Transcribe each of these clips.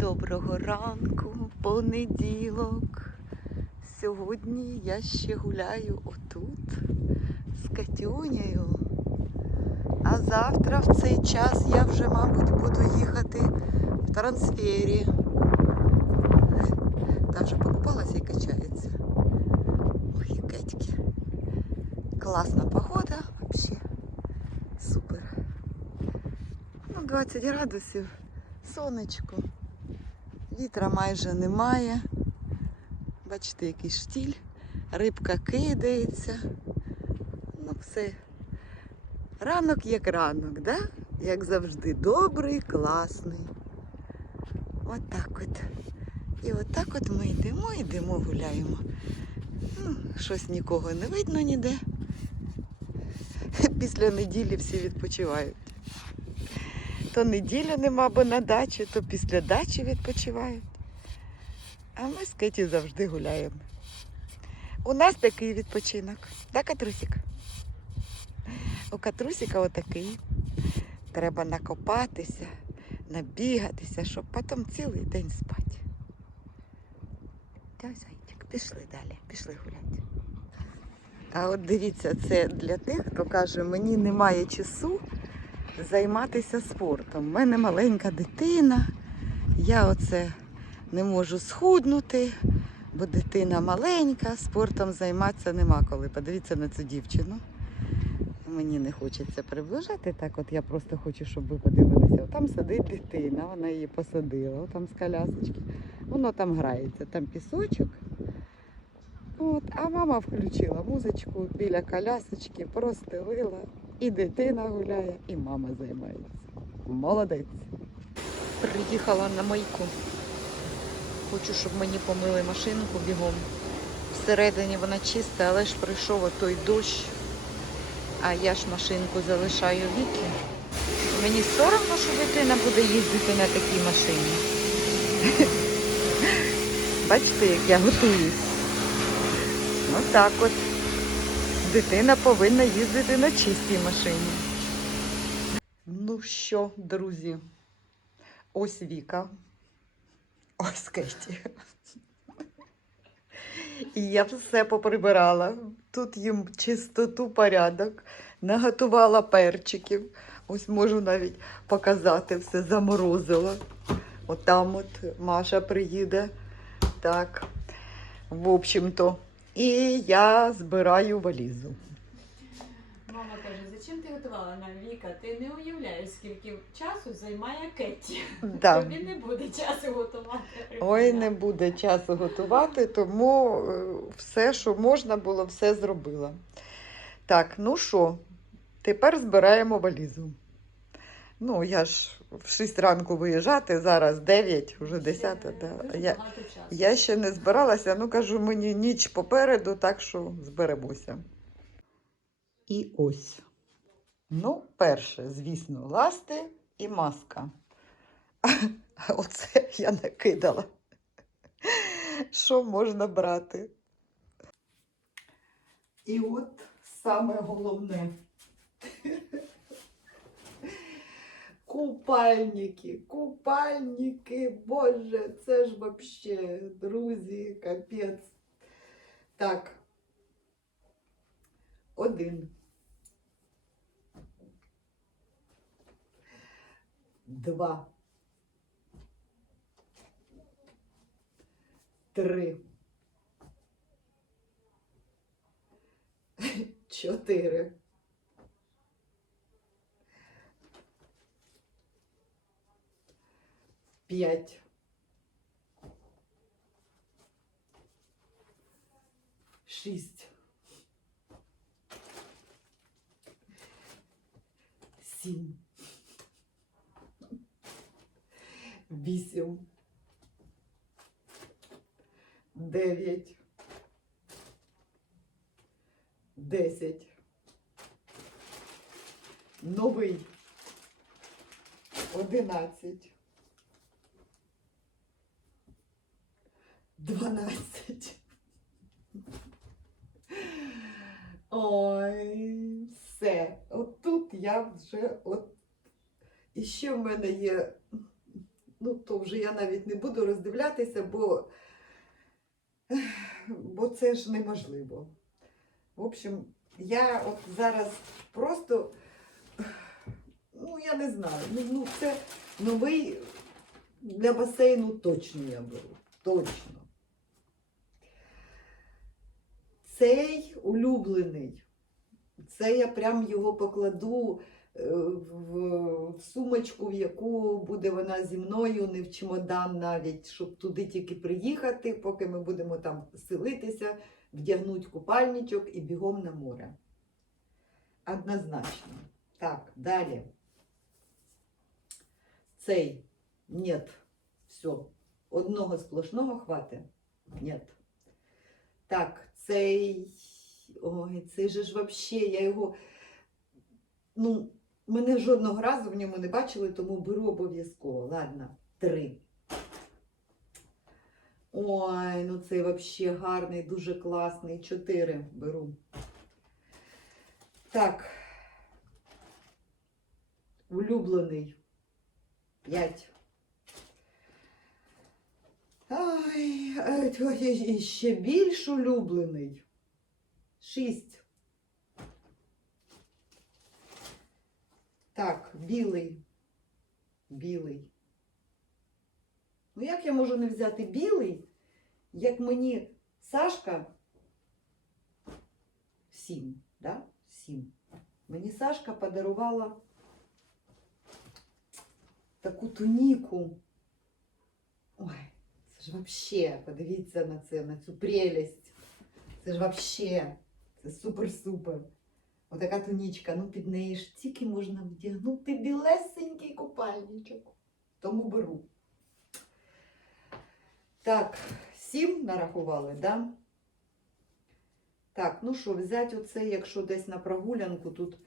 Доброго ранку, понеділок. Сьогодні я ще гуляю отут з Катюнею. А завтра в цей час я вже, мабуть, буду їхати в трансфері. Там вже покупалася і качається. Ой, Кетьки. Класна погода, взагалі. Супер. Ну, 20 градусів, сонечко. Вітра майже немає. Бачите, який штіль. Рибка кидається. Ну, все. Ранок як ранок, да? Як завжди, добрий, класний. Отак от. І отак от ми йдемо, йдемо, гуляємо. Ну, щось нікого не видно ніде. Після неділі всі відпочивають. То неділю нема, бо на дачі, то після дачі відпочивають. А ми з Кеті завжди гуляємо. У нас такий відпочинок. Так, Катрусік? У Катрусіка отакий. Треба накопатися, набігатися, щоб потім цілий день спати. Та, зайчик, пішли далі, пішли гуляти. А от дивіться, це для тих, хто каже, мені немає часу займатися спортом. У мене маленька дитина, я оце не можу схуднути, бо дитина маленька, спортом займатися нема коли. Подивіться на цю дівчину. Мені не хочеться приближати, так от я просто хочу, щоб ви подивилися. Там сидить дитина, вона її посадила, там з колясочки. Воно там грається, там пісочок. От, а мама включила музичку біля колясочки, простелила. І дитина гуляє, і мама займається. Молодець. Приїхала на майку. Хочу, щоб мені помили машинку бігом. Всередині вона чиста, але ж прийшов отой дощ. А я ж машинку залишаю віки. Мені соромно, що дитина буде їздити на такій машині. Бачите, як я готуюсь. Ось так от. Дитина повинна їздити на чистій машині. Ну що, друзі, ось Віка. Ось Кеті. І я все поприбирала. Тут їм чистоту, порядок, наготувала перчиків. Ось можу навіть показати, все заморозила. Отам от Маша приїде. Так. В общем-то. І я збираю валізу. Мама каже, зачем ти готувала нам Віка? Ти не уявляєш, скільки часу займає Кетті. Да. Тобі не буде часу готувати. Ой, не буде часу готувати, тому е, все, що можна було, все зробила. Так, ну що, тепер збираємо валізу. Ну, я ж в 6 ранку виїжджати, зараз 9, вже 10. Ще Да. Я, я ще не збиралася, ну кажу, мені ніч попереду, так що зберемося. І ось. Ну, перше, звісно, ласти і маска. А оце я накидала. Що можна брати? І от саме головне. Купальники, купальники, боже, це ж вообще, друзі, капець. Так. Один. Два. Три. Чотири. П'ять. Шість. Сім. Вісім. Дев'ять. Десять. Новий. Одинадцять. Дванадцять. Ой, все. От тут я вже от. І ще в мене є Ну, то вже я навіть не буду роздивлятися, бо, бо це ж неможливо. В общем, я от зараз просто, ну, я не знаю, ну, ну це новий для басейну точно я беру. Точно. Цей улюблений. Це я прям його покладу е, в, сумочку, в яку буде вона зі мною, не в чемодан навіть, щоб туди тільки приїхати, поки ми будемо там селитися, вдягнуть купальничок і бігом на море. Однозначно. Так, далі. Цей. Нет. Все. Одного сплошного хватить? Нет. Так, цей. Ой, цей же ж вообще, я його. Ну, мене жодного разу в ньому не бачили, тому беру обов'язково. Ладно, три. Ой, ну цей вообще гарний, дуже класний. Чотири беру. Так. Улюблений. П'ять. Ай, е, ще більш улюблений. Шість. Так, білий. Білий. Ну як я можу не взяти білий, як мені Сашка сім, да? Сім. Мені Сашка подарувала таку туніку. Ой, ж вообще, подивіться на це, на цю прелість. Це ж вообще, це супер-супер. Отака тунічка, ну під неї ж тільки можна вдягнути білесенький купальничок. Тому беру. Так, сім нарахували, да? Так, ну що, взяти оце, якщо десь на прогулянку, тут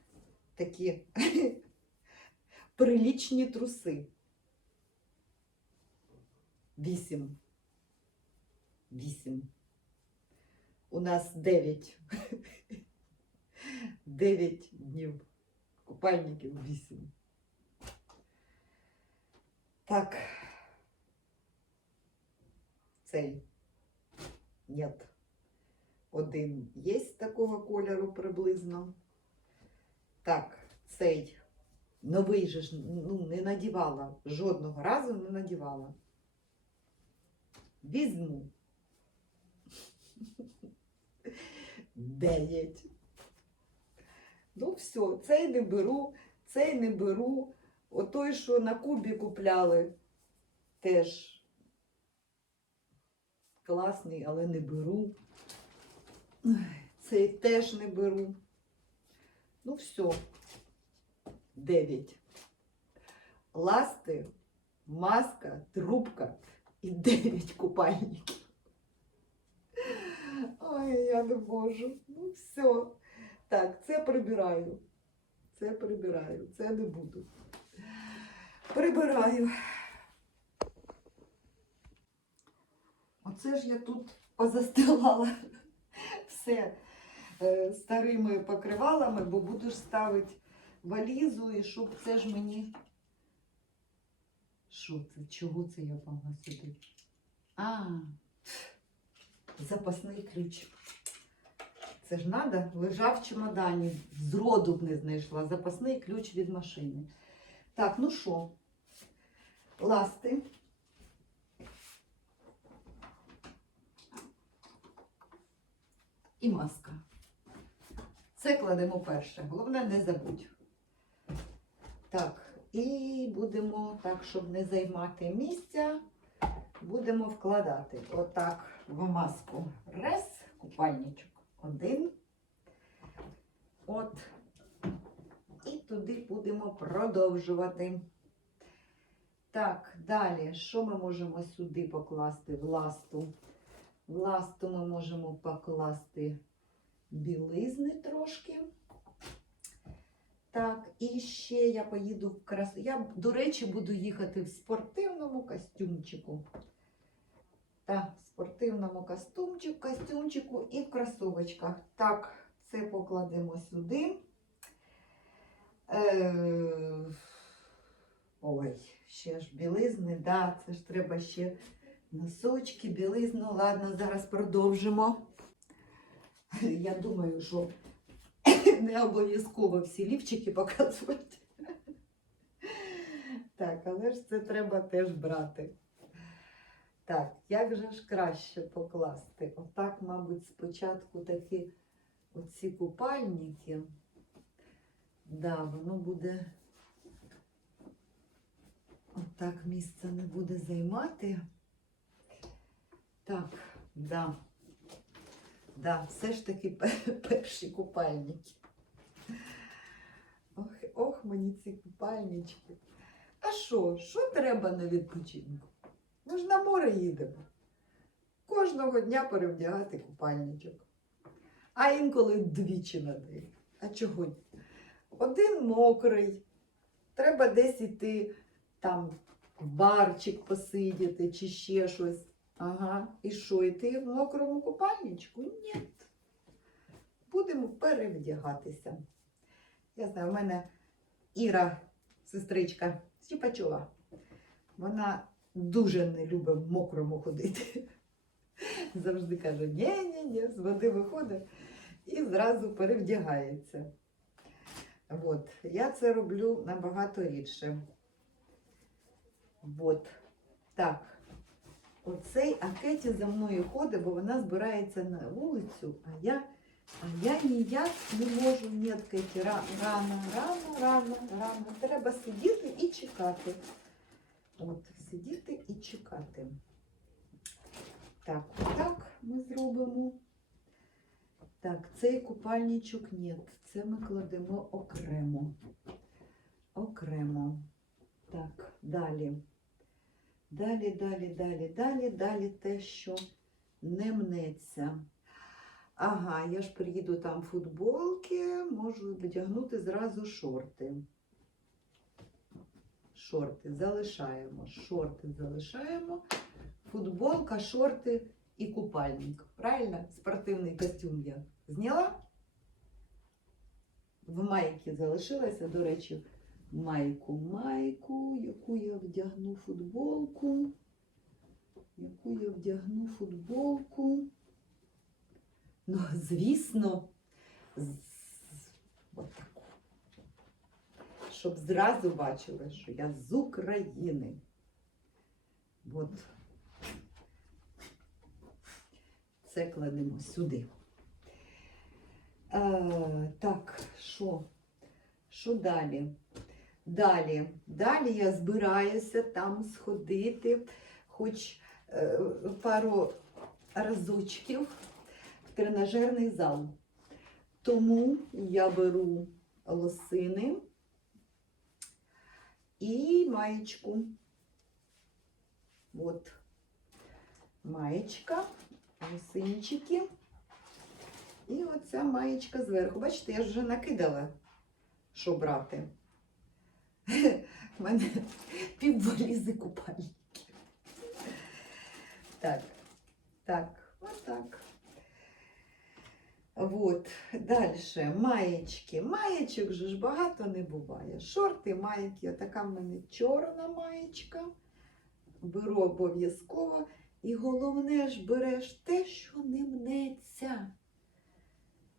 такі прилічні труси. Вісім. Вісім. У нас дев'ять. Дев'ять днів. Купальників вісім. Так. Цей. Нет. Один є такого кольору приблизно. Так, цей. Новий же ж ну, не надівала. Жодного разу не надівала. Візьму. Дев'ять. Ну, все, цей не беру, цей не беру. Отой, що на кубі купляли, теж класний, але не беру. Цей теж не беру. Ну, все. Дев'ять. Ласти, маска, трубка і дев'ять купальників. Ой, я не можу. Ну, все. Так, це прибираю. Це прибираю. Це не буду. Прибираю. Оце ж я тут позастилала все е, старими покривалами, бо буду ставити валізу, і щоб це ж мені. Що це? Чого це я могла сюди? А, запасний ключ. Це ж треба, лежав в чемодані. Зроду б не знайшла. Запасний ключ від машини. Так, ну що, ласти. І маска. Це кладемо перше. Головне не забудь. Так, і будемо так, щоб не займати місця, будемо вкладати отак в маску. Раз, купальничок. Один. От. І туди будемо продовжувати. Так, далі, що ми можемо сюди покласти в ласту? В ласту ми можемо покласти білизни трошки. Так, і ще я поїду в крас... Я, до речі, буду їхати в спортивному костюмчику. В спортивному костюмчику, костюмчику і в кросовочках. Так, це покладемо сюди. Е... Ой, ще ж білизни, да, це ж треба ще носочки, білизну. Ладно, зараз продовжимо. Я думаю, що не обов'язково всі лівчики показувати. Так, але ж це треба теж брати. Так, як же ж краще покласти? Отак, мабуть, спочатку такі оці купальники. Да, воно буде отак місце не буде займати. Так, да. Да, все ж таки перші купальники. Ох, ох, мені ці купальнички. А що? Що треба на відпочинку? Ми ж на море їдемо. Кожного дня перевдягати купальничок. А інколи двічі на день. А чого? Один мокрий. Треба десь іти там в барчик посидіти чи ще щось. Ага. І що, йти в мокрому купальничку? Ні. Будемо перевдягатися. Я знаю, у мене Іра, сестричка Стіпачова. Вона дуже не любить в мокрому ходити. Завжди каже, ні-ні-ні, з води виходить і зразу перевдягається. От. Я це роблю набагато рідше. От. Так. Оцей Акеті за мною ходить, бо вона збирається на вулицю, а я, а я ніяк не можу. Ні, Кеті, ра- рано, рано, рано, рано. Треба сидіти і чекати. От, сидіти і чекати. Так, отак ми зробимо. Так, цей купальничок ні. Це ми кладемо окремо. Окремо. Так, далі. Далі, далі, далі, далі, далі те, що не мнеться. Ага, я ж приїду там футболки, можу вдягнути зразу шорти. Шорти залишаємо. Шорти залишаємо. Футболка, шорти і купальник. Правильно? Спортивний костюм я зняла. В майці залишилася, до речі, майку, майку, яку я вдягну футболку. Яку я вдягну футболку. Ну, звісно, з- отаку. Щоб зразу бачили, що я з України. От. Це кладемо сюди. Е, так, що? Що далі? Далі, далі я збираюся там сходити, хоч е, пару разочків в тренажерний зал. Тому я беру лосини і маєчку. От маєчка, лосинчики. І оця маєчка зверху. Бачите, я ж вже накидала, що брати. У мене піввалізи купальників. Так, так, отак. Вот, далі, маєчки. Маєчок же ж багато не буває. Шорти, майки, отака в мене чорна маєчка. Беру обов'язково. І головне ж береш те, що не мнеться.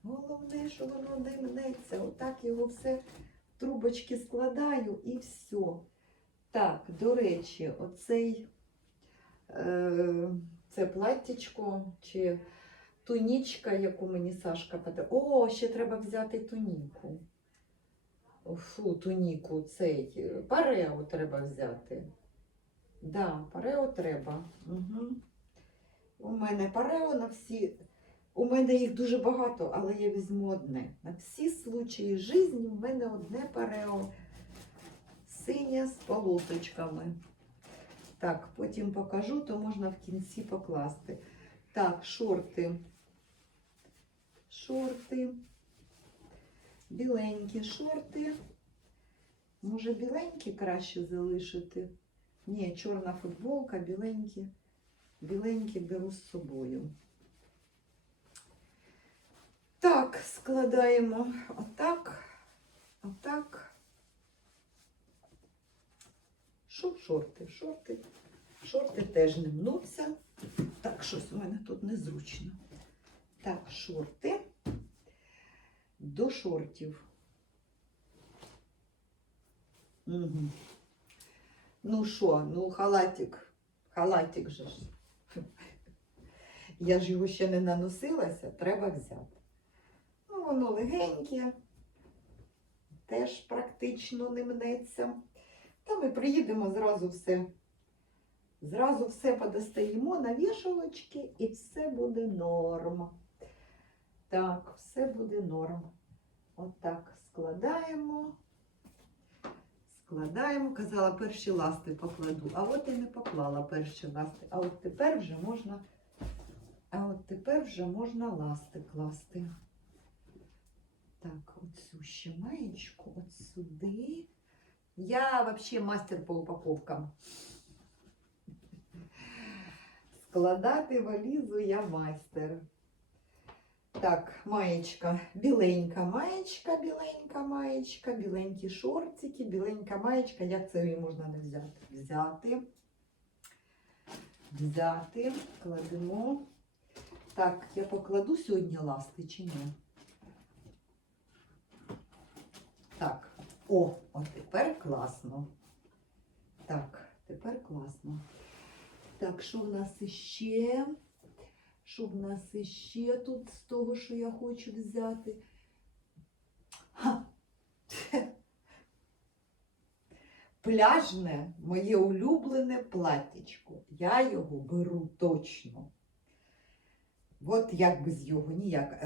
Головне, що воно не мнеться. Отак його все в трубочки складаю і все. Так, до речі, оцей е, це платтячко чи тунічка, яку мені Сашка подарував. О, ще треба взяти туніку. Фу, туніку, цей е, парео треба взяти. Да, парео треба. Угу. У мене парео на всі. У мене їх дуже багато, але я візьму одне. На всі случаї життя в мене одне парео синє з полосочками. Так, потім покажу, то можна в кінці покласти. Так, шорти. Шорти. Біленькі шорти. Може, біленькі краще залишити? Ні, чорна футболка, біленькі. Біленькі беру з собою. Так, складаємо отак, отак. Що шорти? Шорти. Шорти теж не мнуться. Так, щось у мене тут незручно. Так, шорти. До шортів. Угу. Ну що, ну халатик. Халатик же ж. Я ж його ще не наносилася, треба взяти. Ну, воно легеньке, теж практично не мнеться. Та ми приїдемо зразу все. Зразу все подостаємо на вішалочки і все буде норм. Так, все буде норм. Отак складаємо. Складаємо, казала, перші ласти покладу. А от і не поклала перші ласти. А от тепер вже можна, а от тепер вже можна ласти класти. Так, оцю ще маєчку, от сюди. Я вообще мастер по упаковкам. Складати валізу я майстер. Так, маєчка, біленька маєчка, біленька маєчка, біленькі шортики, біленька маєчка. Як це її можна не взяти? Взяти. Взяти, кладемо. Так, я покладу сьогодні ласти чи ні? Так, о, от тепер класно. Так, тепер класно. Так, що в нас іще? Що в нас іще тут з того, що я хочу взяти? Ха. Пляжне, моє улюблене платтячко. Я його беру точно. От як без його, ніяк.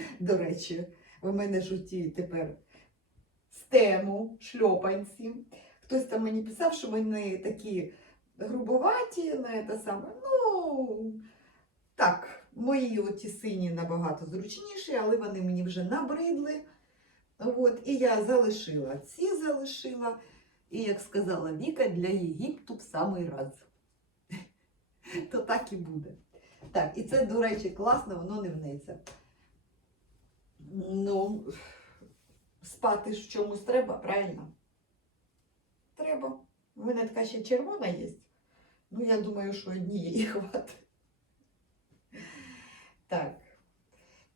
До речі, в мене ж оті тепер з тему шльопанці. Хтось там мені писав, що вони такі грубоваті, на те саме. Ну, так, мої оті сині набагато зручніші, але вони мені вже набридли. От, і я залишила ці залишила. І як сказала Віка, для Єгипту в самий раз. То так і буде. Так, і це, до речі, класно, воно не внеться. Ну, спати ж в чомусь треба, правильно? Треба. У мене така ще червона є. Ну, я думаю, що однієї хватить. Так.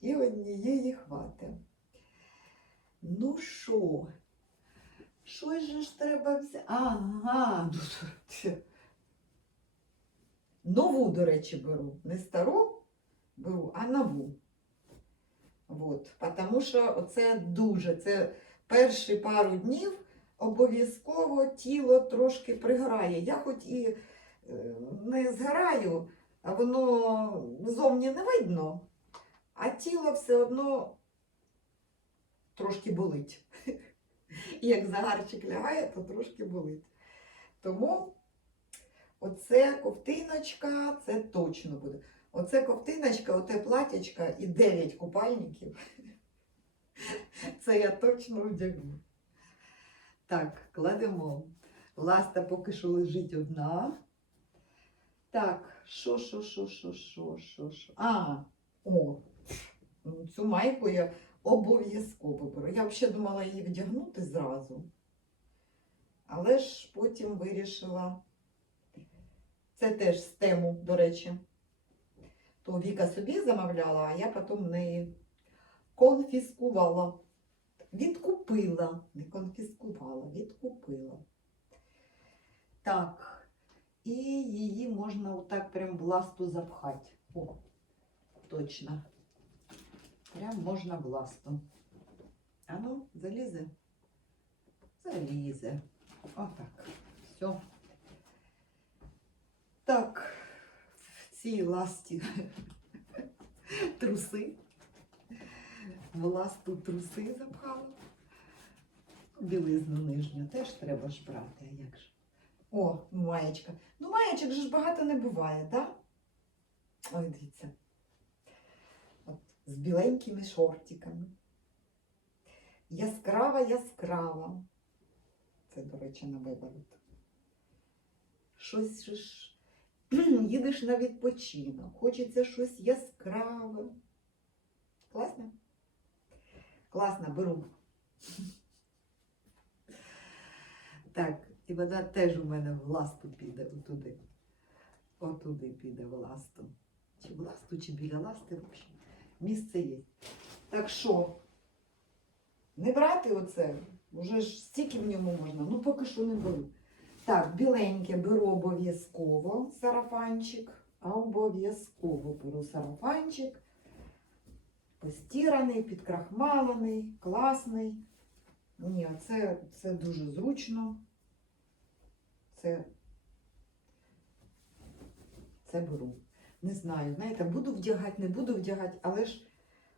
І однієї хватить. Ну що? Що ж треба взяти? Ага. ну, Нову, до речі, беру. Не стару беру, а нову. Вот. Тому що оце дуже. Це перші пару днів обов'язково тіло трошки пригорає. Я хоч і е, не згораю, а воно зовні не видно, а тіло все одно трошки болить. Як загарчик лягає, то трошки болить. Тому оце ковтиночка, це точно буде. Оце ковтиночка, оте платячка і 9 купальників. Це я точно вдягну. Так, кладемо. Ласта поки що лежить одна. Так, що, що, що, що, що, що, що. А, о, ну, цю майку я обов'язково беру. Я взагалі думала її вдягнути зразу. Але ж потім вирішила. Це теж з тему, до речі. То Віка собі замовляла, а я потім в неї конфіскувала. Відкупила. Не конфіскувала, відкупила. Так. І її можна отак прям в ласту запхати. О, точно. Прям можна в ласту. А ну, залізе? Залізе. Отак. Все. Так, в цій ласті труси. В ласту труси запхала. Білизну нижню теж треба ж брати, а як ж? О, маєчка. Ну, маєчок же ж багато не буває, так? Ой, дивіться. От, з біленькими шортиками. Яскрава, яскрава. Це, до речі, на виворот. Щось ж їдеш на відпочинок, хочеться щось яскраве. Класно? Класно, беру. Так, І вона теж у мене в ласту піде отуди. Отуди піде в ласту. Чи в ласту, чи біля ласти, в общем. Місце є. Так що, не брати оце, вже ж стільки в ньому можна, ну поки що не беру. Так, біленьке беру обов'язково сарафанчик. Обов'язково беру сарафанчик. Постіраний, підкрахмалений, класний. Ні, це, це дуже зручно. Це, це беру. Не знаю, знаєте, буду вдягати, не буду вдягати, але ж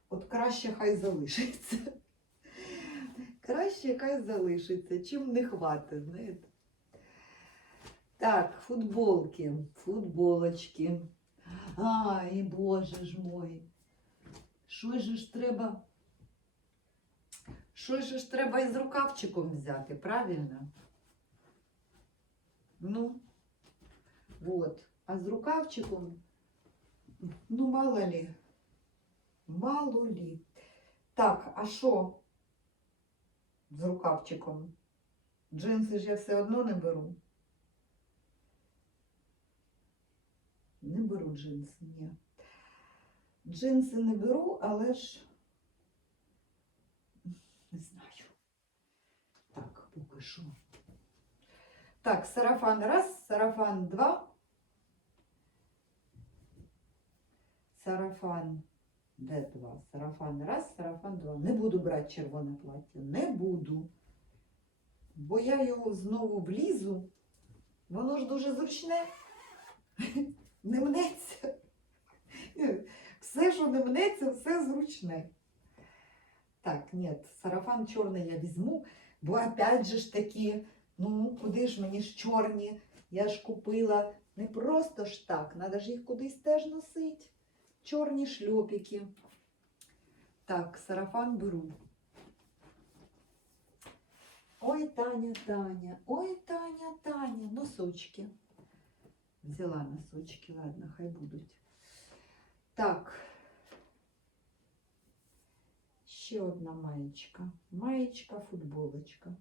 от краще хай залишиться. Краще хай залишиться, чим не хватить, знаєте. Так, футболки, футболочки. Ай, боже ж мой. Що же ж треба? Що же ж треба із рукавчиком взяти, правильно? Ну, вот. А з рукавчиком, ну, мало ли. Мало ли. Так, а що з рукавчиком? Джинси ж я все одно не беру. Не беру джинси, ні. Джинси не беру, але ж не знаю. Так, поки що. Так, сарафан раз, сарафан два. Сарафан. Де два? Сарафан раз, сарафан два. Не буду брати червоне плаття. Не буду. Бо я його знову влізу. Воно ж дуже зручне. Не мнеться. Все, що не мнеться, все зручне. Так, ні, сарафан чорний я візьму, бо опять же ж таки, ну куди ж мені ж чорні? Я ж купила не просто ж так, треба ж їх кудись теж носити. Чорні шльопики. Так, сарафан беру. Ой, Таня, Таня, ой, Таня, Таня, носочки. Взяла носочки, ладно, хай будуть. Так. Ще одна маєчка. Маєчка, футболочка.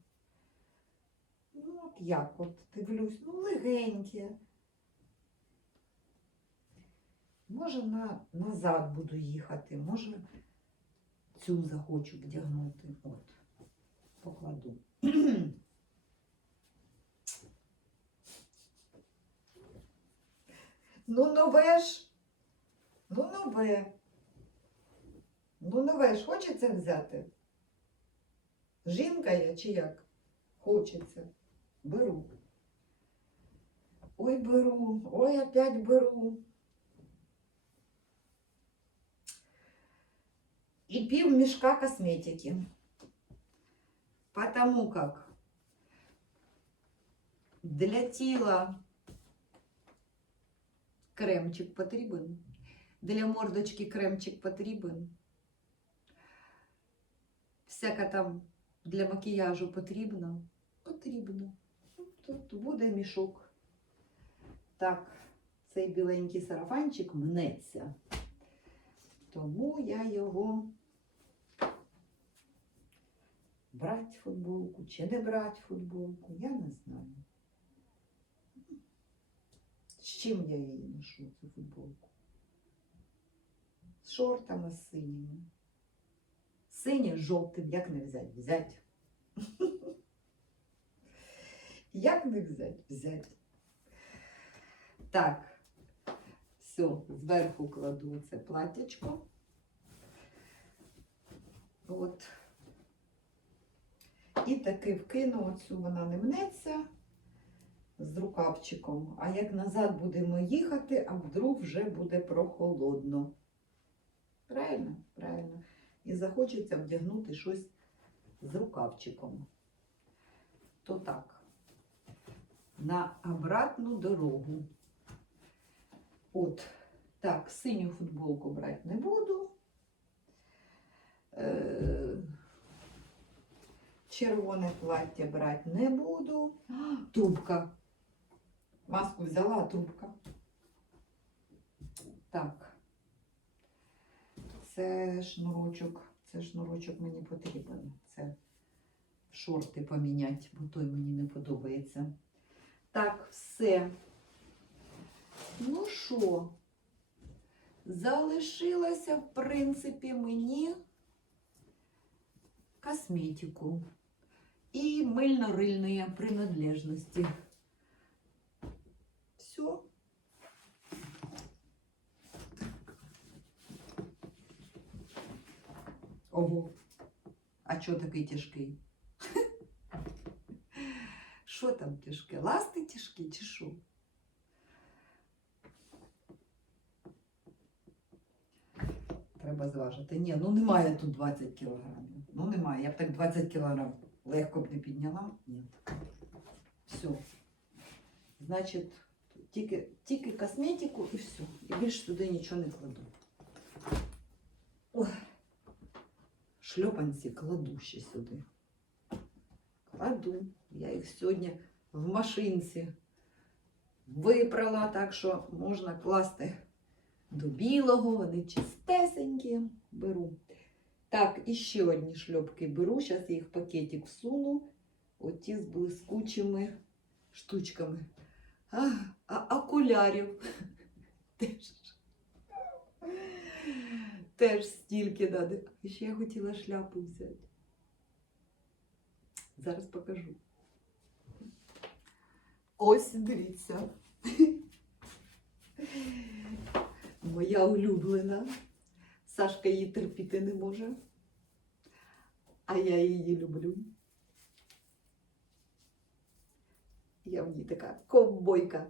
Ну, от як от дивлюсь, ну, легеньке. Може, на, назад буду їхати, може цю захочу вдягнути. От, покладу. Ну, нове ж. Ну, нове. Ну, нове ж хочеться взяти. Жінка я чи як? Хочеться. Беру. Ой, беру. Ой, опять беру. И пів мешка косметики. Потому как для тіла кремчик потрібен, для мордочки кремчик потрібен. Всяка там для макіяжу потрібно. Потрібно. Тут буде мішок. Так, цей біленький сарафанчик мнеться. Тому я його брати футболку чи не брати футболку, я не знаю. З чим я її ношу, цю футболку? З шортами синіми. Синє жовтим, як не взять? Взять. Як не взять? Взять. Так, все, зверху кладу це платячко. От. І таки вкину оцю, вона не мнеться з рукавчиком. А як назад будемо їхати, а вдруг вже буде прохолодно. Правильно? Правильно. І захочеться вдягнути щось з рукавчиком. То так. На обратну дорогу. От, так, синю футболку брати не буду. Е, червоне плаття брати не буду. Трубка. Маску взяла, а трубка. Так. Це шнурочок, це шнурочок мені потрібен. Це, шорти поміняти, бо той мені не подобається. Так, все. Ну що, залишилося, в принципі, мені косметику і мильно-рильні принадлежності. Все. Ого. А чого такий тяжкий? Що там тяжке? Ласти тяжкі чи що? Треба зважити. Ні, ну немає тут 20 кілограмів. Ну немає. Я б так 20 кілограм легко б не підняла. Ні. Все. Значить, тільки, тільки косметику і все. І більше туди нічого не кладу. Ой. Шльопанці кладу ще сюди. Кладу. Я їх сьогодні в машинці випрала, так що можна класти до білого, вони чистесенькі беру. Так, і ще одні шльопки беру. Зараз я їх в пакетик всуну. Оті з блискучими штучками. А, а окулярів теж. Теж стільки. І ще я хотіла шляпу взяти. Зараз покажу. Ось дивіться. Моя улюблена. Сашка її терпіти не може. А я її люблю. Я в ній така ковбойка.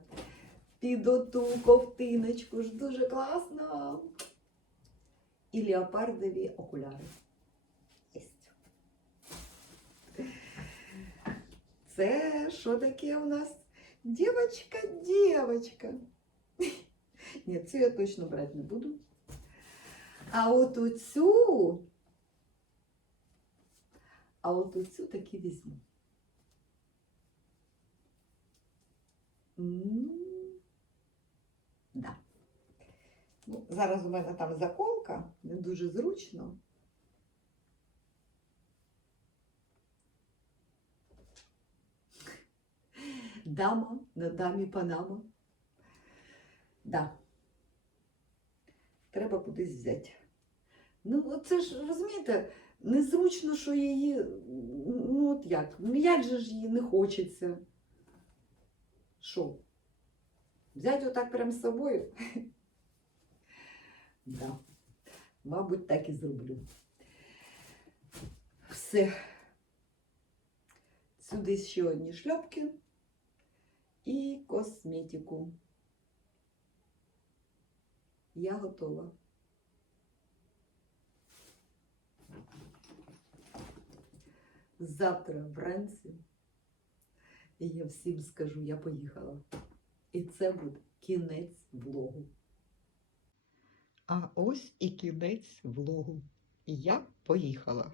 Під оту ковтиночку ж дуже класно. І леопардові окуляри. Це що таке у нас? Дівочка, дівочка. Ні, цю я точно брати не буду. А от оцю, а от оцю таки візьму. Да. Ну, зараз у мене там заколка, не дуже зручно. Дама на дамі Панама. Да. Треба кудись взяти. Ну, це ж, розумієте, незручно, що її, ну от як, м'ять же ж її не хочеться. Що? Взяти отак прямо з собою? Да. Мабуть, так і зроблю. Все. Сюди ще одні шльопки і косметику. Я готова. Завтра вранці я всім скажу, я поїхала. І це буде кінець влогу. А ось і кінець влогу. Я поїхала.